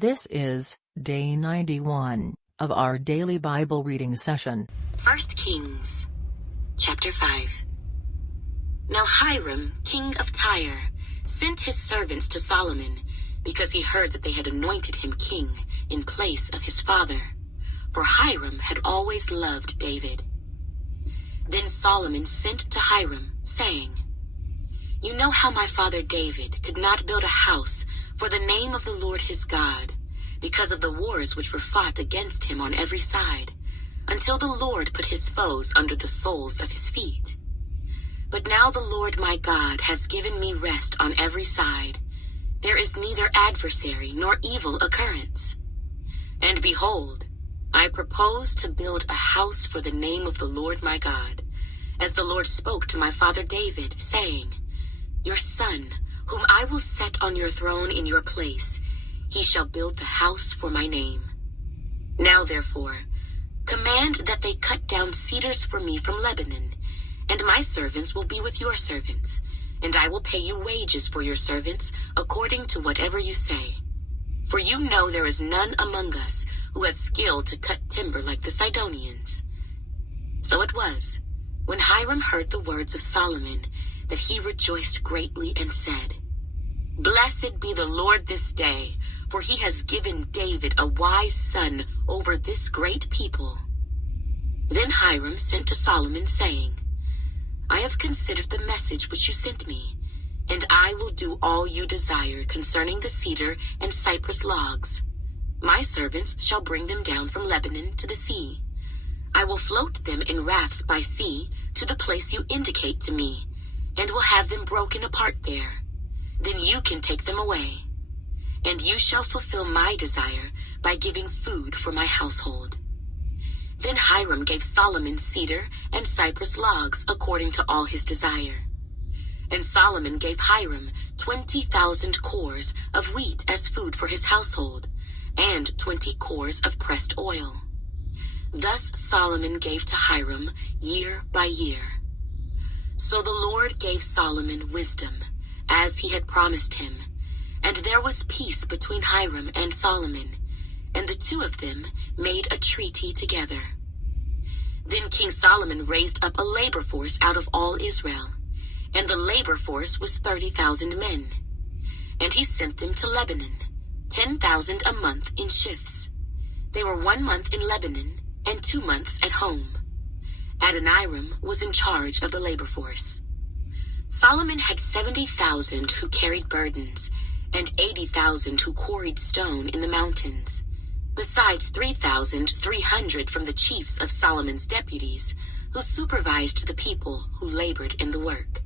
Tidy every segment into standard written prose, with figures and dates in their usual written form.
This is day 91 of our daily Bible reading session. 1 Kings, chapter 5. Now Hiram, king of Tyre, sent his servants to Solomon, because he heard that they had anointed him king in place of his father, for Hiram had always loved David. Then Solomon sent to Hiram, saying, You know how my father David could not build a house for the name of the Lord his God, because of the wars which were fought against him on every side, until the Lord put his foes under the soles of his feet. But now the Lord my God has given me rest on every side. There is neither adversary nor evil occurrence. And behold, I propose to build a house for the name of the Lord my God, as the Lord spoke to my father David, saying, Your son, whom I will set on your throne in your place, he shall build the house for my name. Now therefore, command that they cut down cedars for me from Lebanon, and my servants will be with your servants, and I will pay you wages for your servants according to whatever you say. For you know there is none among us who has skill to cut timber like the Sidonians. So it was, when Hiram heard the words of Solomon, that he rejoiced greatly and said, Blessed be the Lord this day, for he has given David a wise son over this great people. Then Hiram sent to Solomon, saying, I have considered the message which you sent me, and I will do all you desire concerning the cedar and cypress logs. My servants shall bring them down from Lebanon to the sea. I will float them in rafts by sea to the place you indicate to me, and will have them broken apart there. Then you can take them away. And you shall fulfill my desire by giving food for my household. Then Hiram gave Solomon cedar and cypress logs according to all his desire. And Solomon gave Hiram 20,000 cores of wheat as food for his household, and 20 cores of pressed oil. Thus Solomon gave to Hiram year by year. So the Lord gave Solomon wisdom, as he had promised him, and there was peace between Hiram and Solomon, and the two of them made a treaty together. Then King Solomon raised up a labor force out of all Israel, and the labor force was 30,000 men. And he sent them to Lebanon, 10,000 a month in shifts. They were 1 month in Lebanon and 2 months at home. Adoniram was in charge of the labor force. Solomon had 70,000 who carried burdens, and 80,000 who quarried stone in the mountains, besides 3,300 from the chiefs of Solomon's deputies, who supervised the people who labored in the work.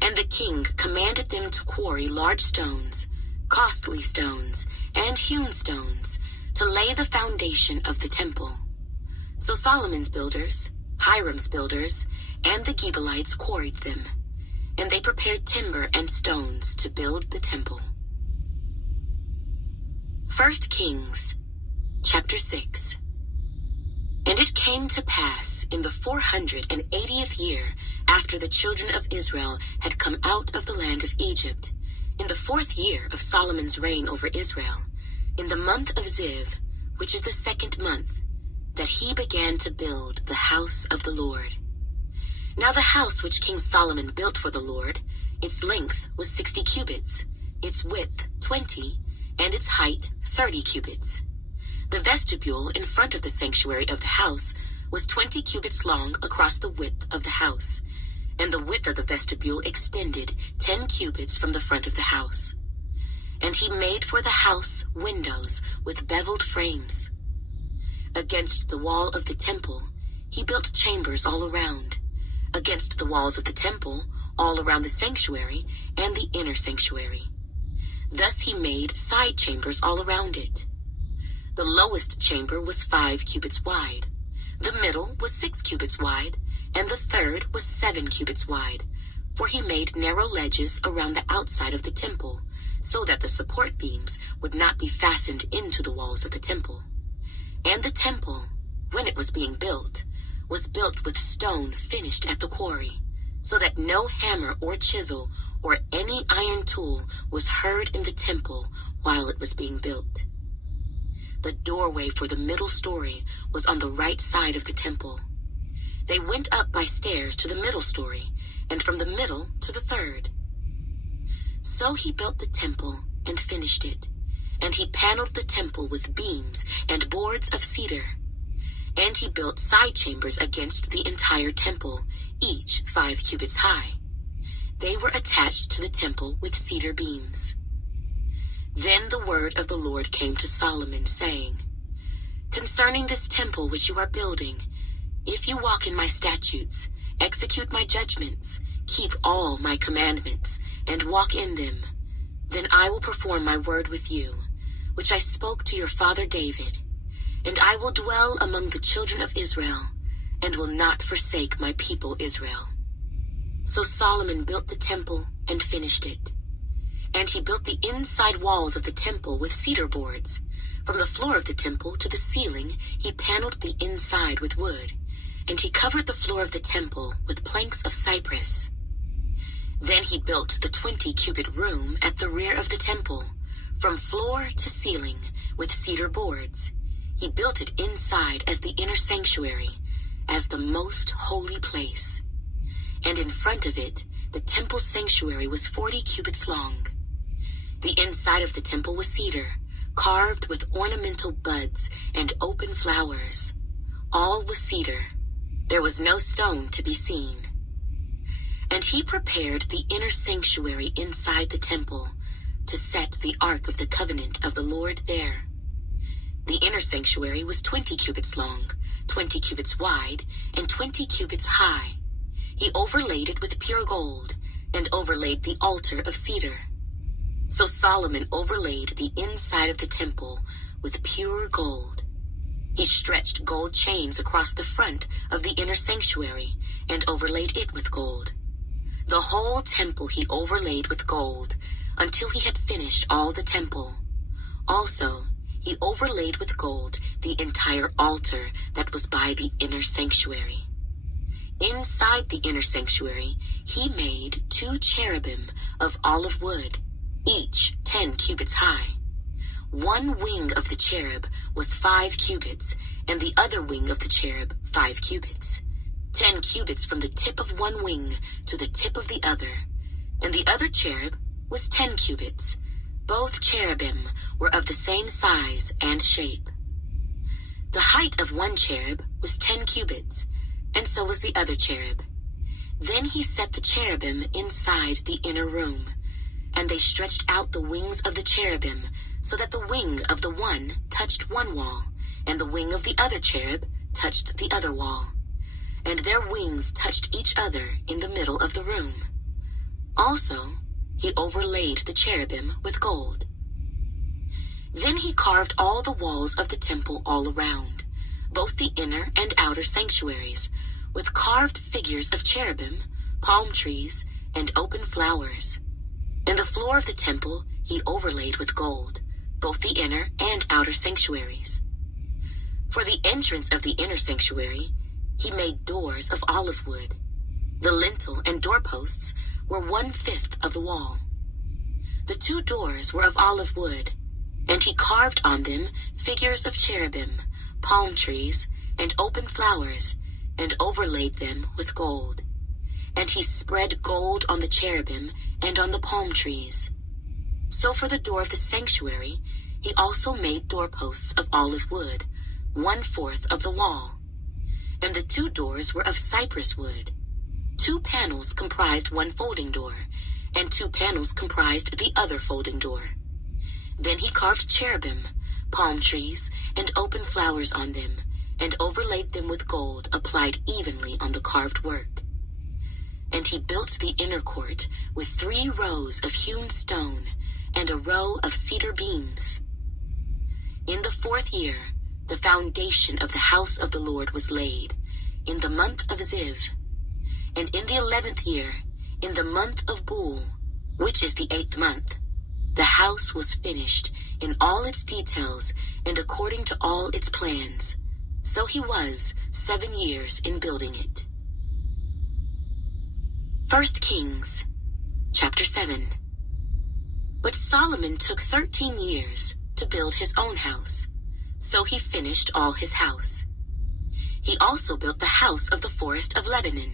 And the king commanded them to quarry large stones, costly stones, and hewn stones, to lay the foundation of the temple. So Solomon's builders, Hiram's builders, and the Gibeonites quarried them, and they prepared timber and stones to build the temple. 1 Kings, chapter 6. And it came to pass in the 480th year after the children of Israel had come out of the land of Egypt, in the 4th year of Solomon's reign over Israel, in the month of Ziv, which is the 2nd month, that he began to build the house of the Lord. Now the house which King Solomon built for the Lord, its length was 60 cubits, its width 20, and its height 30 cubits. The vestibule in front of the sanctuary of the house was 20 cubits long across the width of the house, and the width of the vestibule extended 10 cubits from the front of the house. And he made for the house windows with beveled frames. Against the wall of the temple, he built chambers all around, against the walls of the temple, all around the sanctuary and the inner sanctuary. Thus he made side chambers all around it. The lowest chamber was 5 cubits wide, the middle was 6 cubits wide, and the third was 7 cubits wide, for he made narrow ledges around the outside of the temple, so that the support beams would not be fastened into the walls of the temple. And the temple, when it was being built, was built with stone finished at the quarry, so that no hammer or chisel or any iron tool was heard in the temple while it was being built. The doorway for the middle story was on the right side of the temple. They went up by stairs to the middle story, and from the middle to the third. So he built the temple and finished it, and he paneled the temple with beams and boards of cedar. And he built side chambers against the entire temple, each 5 cubits high. They were attached to the temple with cedar beams. Then the word of the Lord came to Solomon, saying, "Concerning this temple which you are building, if you walk in my statutes, execute my judgments, keep all my commandments, and walk in them, then I will perform my word with you, which I spoke to your father David, and I will dwell among the children of Israel, and will not forsake my people Israel." So Solomon built the temple and finished it. And he built the inside walls of the temple with cedar boards. From the floor of the temple to the ceiling, he paneled the inside with wood, and he covered the floor of the temple with planks of cypress. Then he built the 20-cubit room at the rear of the temple, from floor to ceiling, with cedar boards. He built it inside as the inner sanctuary, as the most holy place. And in front of it, the temple sanctuary was 40 cubits long. The inside of the temple was cedar, carved with ornamental buds and open flowers. All was cedar. There was no stone to be seen. And he prepared the inner sanctuary inside the temple to set the ark of the covenant of the Lord there. The inner sanctuary was 20 cubits long, 20 cubits wide, and 20 cubits high. He overlaid it with pure gold, and overlaid the altar of cedar. So Solomon overlaid the inside of the temple with pure gold. He stretched gold chains across the front of the inner sanctuary and overlaid it with gold. The whole temple he overlaid with gold until he had finished all the temple. Also, he overlaid with gold the entire altar that was by the inner sanctuary. Inside the inner sanctuary, he made 2 cherubim of olive wood, each 10 cubits high. One wing of the cherub was 5 cubits, and the other wing of the cherub 5 cubits. 10 cubits from the tip of one wing to the tip of the other, and the other cherub was 10 cubits. Both cherubim were of the same size and shape. The height of one cherub was 10 cubits, and so was the other cherub. Then he set the cherubim inside the inner room, and they stretched out the wings of the cherubim, so that the wing of the one touched one wall, and the wing of the other cherub touched the other wall. And their wings touched each other in the middle of the room. Also, he overlaid the cherubim with gold. Then he carved all the walls of the temple all around, both the inner and outer sanctuaries, with carved figures of cherubim, palm trees, and open flowers. And the floor of the temple he overlaid with gold, both the inner and outer sanctuaries. For the entrance of the inner sanctuary, he made doors of olive wood. The lintel and doorposts were 1/5 of the wall. The 2 doors were of olive wood, and he carved on them figures of cherubim, palm trees, and open flowers, and overlaid them with gold. And he spread gold on the cherubim and on the palm trees. So for the door of the sanctuary, he also made doorposts of olive wood, 1/4 of the wall. And the 2 doors were of cypress wood. 2 panels comprised one folding door, and 2 panels comprised the other folding door. Then he carved cherubim, palm trees, and open flowers on them, and overlaid them with gold applied evenly on the carved work. And he built the inner court with 3 rows of hewn stone and a row of cedar beams. In the 4th year, the foundation of the house of the Lord was laid, in the month of Ziv. And in the 11th year, in the month of Bul, which is the 8th month, the house was finished in all its details and according to all its plans. So he was 7 years in building it. 1 Kings, chapter 7. But Solomon took 13 years to build his own house. So he finished all his house. He also built the house of the forest of Lebanon.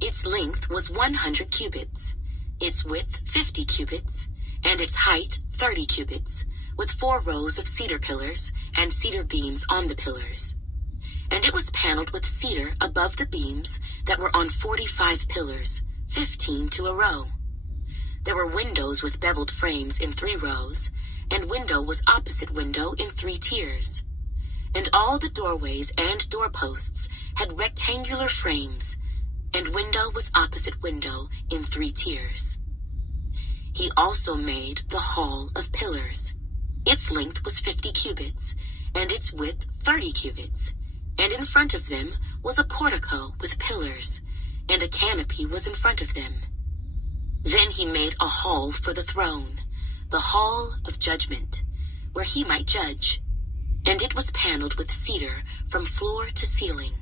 Its length was 100 cubits, its width 50 cubits, and its height 30 cubits, with 4 rows of cedar pillars and cedar beams on the pillars. And it was paneled with cedar above the beams that were on 45 pillars, 15 to a row. There were windows with beveled frames in 3 rows, and window was opposite window in 3 tiers. And all the doorways and doorposts had rectangular frames, and window was opposite window in 3 tiers. He also made the hall of pillars. Its length was 50 cubits, and its width 30 cubits, and in front of them was a portico with pillars, and a canopy was in front of them. Then he made a hall for the throne, the hall of judgment, where he might judge, and it was paneled with cedar from floor to ceiling.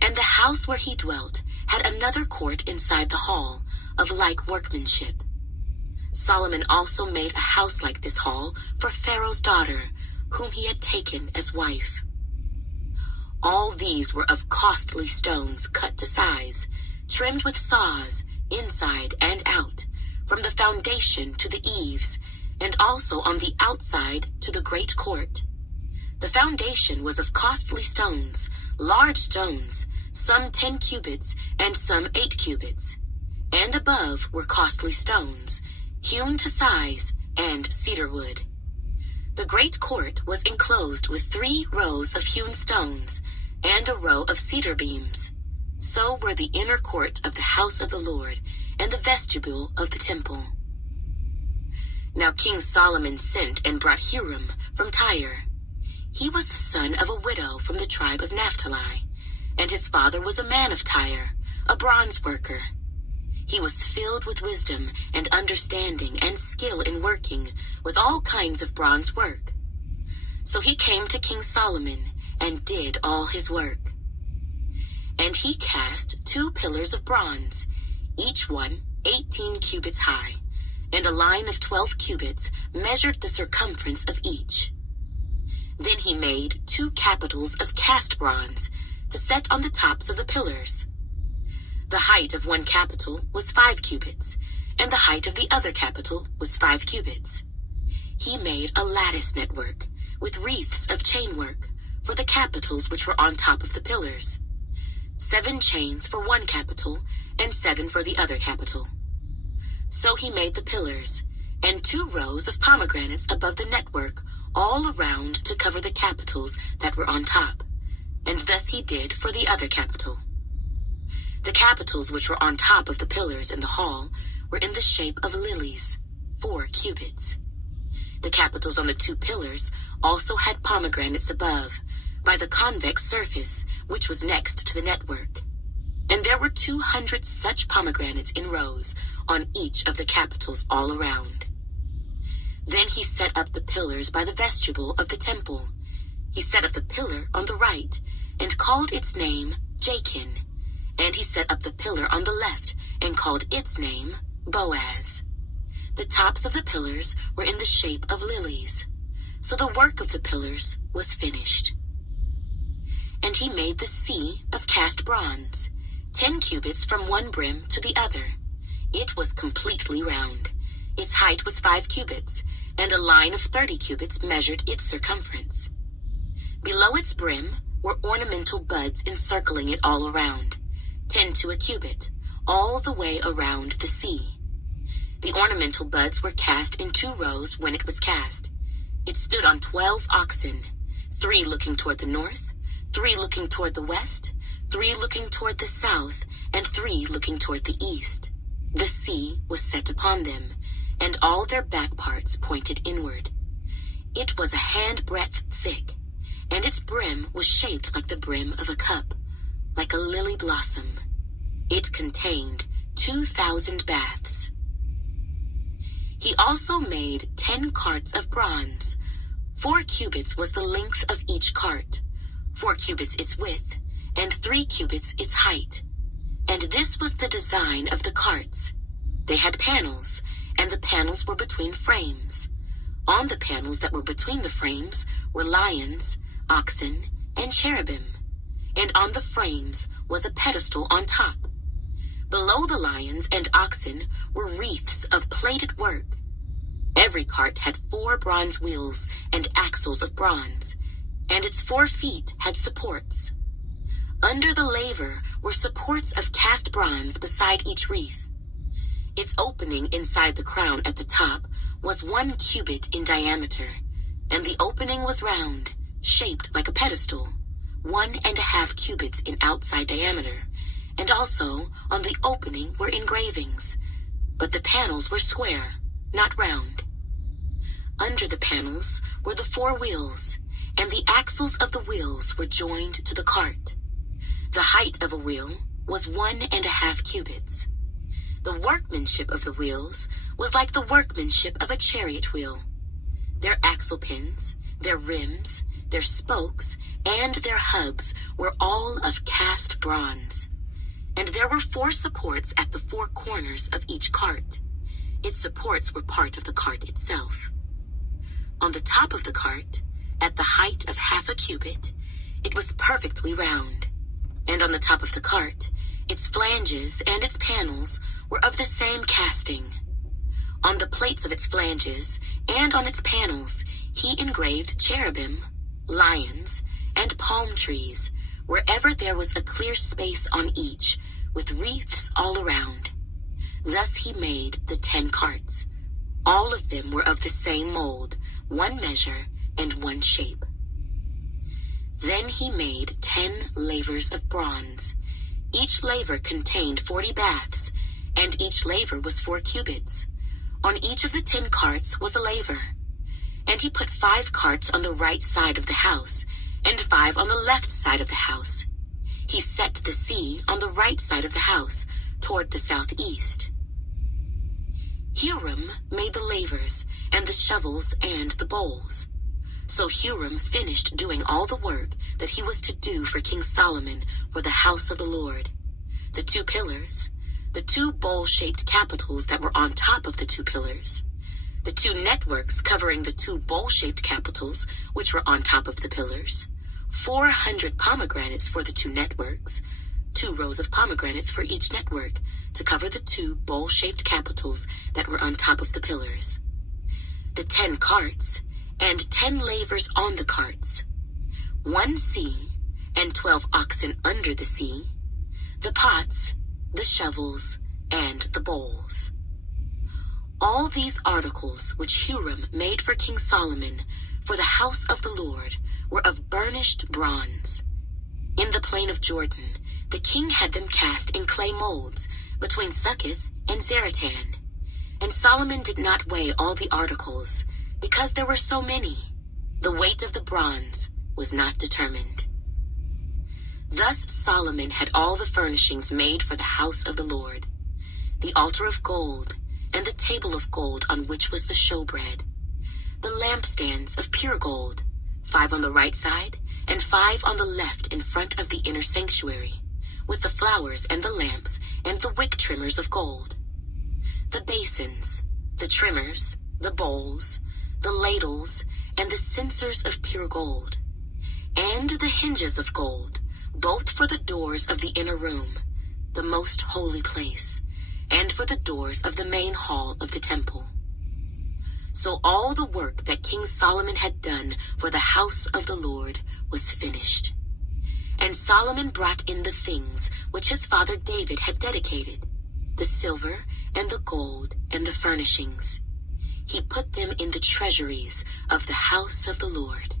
And the house where he dwelt had another court inside the hall, of like workmanship. Solomon also made a house like this hall for Pharaoh's daughter, whom he had taken as wife. All these were of costly stones cut to size, trimmed with saws, inside and out, from the foundation to the eaves, and also on the outside to the great court. The foundation was of costly stones, large stones, some 10 cubits and some 8 cubits. And above were costly stones, hewn to size, and cedar wood. The great court was enclosed with 3 rows of hewn stones, and a row of cedar beams. So were the inner court of the house of the Lord, and the vestibule of the temple. Now King Solomon sent and brought Hiram from Tyre. He was the son of a widow from the tribe of Naphtali, and his father was a man of Tyre, a bronze worker. He was filled with wisdom and understanding and skill in working with all kinds of bronze work. So he came to King Solomon and did all his work. And he cast 2 pillars of bronze, each one 18 cubits high, and a line of 12 cubits measured the circumference of each. Then he made 2 capitals of cast bronze to set on the tops of the pillars. The height of one capital was 5 cubits, and the height of the other capital was 5 cubits. He made a lattice network with wreaths of chainwork for the capitals which were on top of the pillars, 7 chains for one capital and 7 for the other capital. So he made the pillars, and 2 rows of pomegranates above the network all around to cover the capitals that were on top, and thus he did for the other capital. The capitals which were on top of the pillars in the hall were in the shape of lilies, 4 cubits. The capitals on the 2 pillars also had pomegranates above, by the convex surface which was next to the network. And there were 200 such pomegranates in rows on each of the capitals all around. Then he set up the pillars by the vestibule of the temple. He set up the pillar on the right, and called its name Jachin. And he set up the pillar on the left, and called its name Boaz. The tops of the pillars were in the shape of lilies. So the work of the pillars was finished. And he made the sea of cast bronze, 10 cubits from one brim to the other. It was completely round. Its height was 5 cubits, and a line of 30 cubits measured its circumference. Below its brim were ornamental buds encircling it all around, 10 to a cubit, all the way around the sea. The ornamental buds were cast in 2 rows when it was cast. It stood on 12 oxen, 3 looking toward the north, 3 looking toward the west, 3 looking toward the south, and 3 looking toward the east. The sea was set upon them, and all their back parts pointed inward. It was a handbreadth thick, and its brim was shaped like the brim of a cup, like a lily blossom. It contained 2,000 baths. He also made 10 carts of bronze. 4 cubits was the length of each cart, 4 cubits its width, and 3 cubits its height. And this was the design of the carts. They had panels, and the panels were between frames. On the panels that were between the frames were lions, oxen, and cherubim, and on the frames was a pedestal on top. Below the lions and oxen were wreaths of plated work. Every cart had 4 bronze wheels and axles of bronze, and its 4 feet had supports. Under the laver were supports of cast bronze beside each wreath. Its opening inside the crown at the top was 1 cubit in diameter, and the opening was round, shaped like a pedestal, 1.5 cubits in outside diameter, and also on the opening were engravings, but the panels were square, not round. Under the panels were the 4 wheels, and the axles of the wheels were joined to the cart. The height of a wheel was 1.5 cubits. The workmanship of the wheels was like the workmanship of a chariot wheel. Their axle pins, their rims, their spokes, and their hubs were all of cast bronze. And there were 4 supports at the 4 corners of each cart. Its supports were part of the cart itself. On the top of the cart, at the height of 0.5 cubit, it was perfectly round. And on the top of the cart, its flanges and its panels were of the same casting. On the plates of its flanges and on its panels, he engraved cherubim, lions, and palm trees, wherever there was a clear space on each, with wreaths all around. Thus he made the 10 carts. All of them were of the same mold, 1 measure, and 1 shape. Then he made 10 lavers of bronze. Each laver contained 40 baths, and each laver was 4 cubits. On each of the 10 carts was a laver. And he put 5 carts on the right side of the house, and 5 on the left side of the house. He set the sea on the right side of the house, toward the southeast. Huram made the lavers, and the shovels, and the bowls. So Huram finished doing all the work that he was to do for King Solomon for the house of the Lord. The 2 pillars, the 2 bowl-shaped capitals that were on top of the 2 pillars, the 2 networks covering the 2 bowl-shaped capitals which were on top of the pillars, 400 pomegranates for the 2 networks, 2 rows of pomegranates for each network to cover the 2 bowl-shaped capitals that were on top of the pillars, the 10 carts, and 10 lavers on the carts, 1 sea, and 12 oxen under the sea, the pots, the shovels, and the bowls. All these articles which Huram made for King Solomon for the house of the Lord were of burnished bronze. In the plain of Jordan, the king had them cast in clay molds between Succoth and Zaratan. And Solomon did not weigh all the articles, because there were so many. The weight of the bronze was not determined. Thus Solomon had all the furnishings made for the house of the Lord, the altar of gold, and the table of gold on which was the showbread, the lampstands of pure gold, 5 on the right side, and 5 on the left in front of the inner sanctuary, with the flowers and the lamps and the wick trimmers of gold, the basins, the trimmers, the bowls, the ladles, and the censers of pure gold, and the hinges of gold, both for the doors of the inner room, the most holy place, and for the doors of the main hall of the temple. So all the work that King Solomon had done for the house of the Lord was finished. And Solomon brought in the things which his father David had dedicated, the silver and the gold and the furnishings. He put them in the treasuries of the house of the Lord.